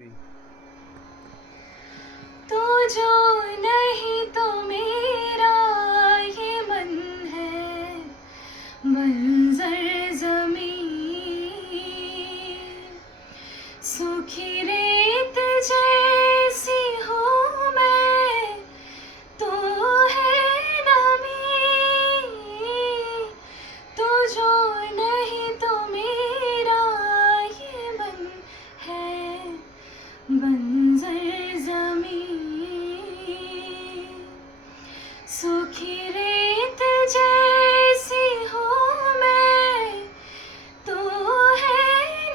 तो जो नहीं तो मेरा ये मन है मंजर ज़मीं, सूखी रेत जैसी हूँ मैं, तो है नमी। तो जो नहीं तो मेरा ये मन है बंजर ज़मीं, सूखी रेत जैसी हूँ मैं, तो है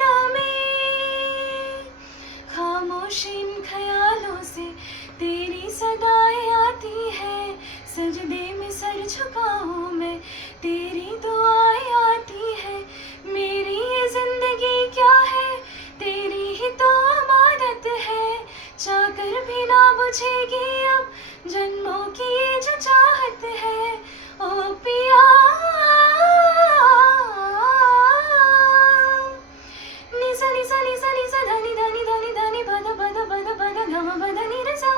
नमी। खामोश इन ख्यालों से तेरी सदाएं आती है, सजदे में सर झुकाऊं मैं, तेरी दुआएं आती है। मेरी ये जिंदगी क्या है, तेरी ही तो अमानत है, चाहकर भी ना बुझेगी अब जन्मों की ये जो चाहत है। ओ पिया निसा निसा निसा निसा धनी धनी धनी धनी बद बद बद बद गम बद निसा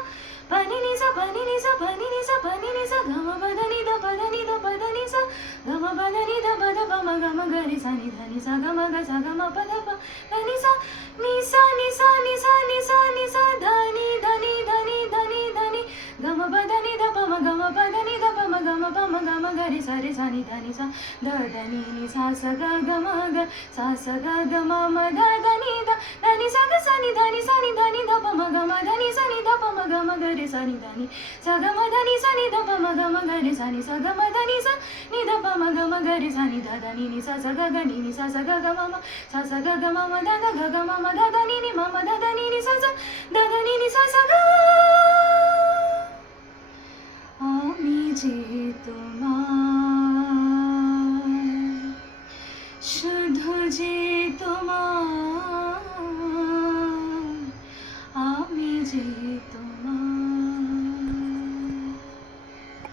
pani niza pani niza pani niza pani niza gama badani da badani sa gama badani da bada bama gama gari sa ni dhani sa gama ga sa gama pada pa dhani sa nisa nisa nisa nisa nisa dhani dhani dhani dhani dhani gama badani da bama gama badani da bama gama gari sa re sa ni dhani sa da dhani ni sa ga gama ga sa ga gama ma da dhani da dhani sa ga sa ni dhani da bama gama dhani sa ni da bama gama gari sa ni dhani sa ga ma dhani sa ni da bama gama gari sa ni sa ga ma dhani sa ni da bama gama gari sa ni da dhani ni sa ga ga ni sa ga ga ma sa ga ga ma da da ga ga ma da dhani ni ma da dhani ni sa da dhani ni sa ga আমি যে তোমার, শুধু যে তোমার, আমি যে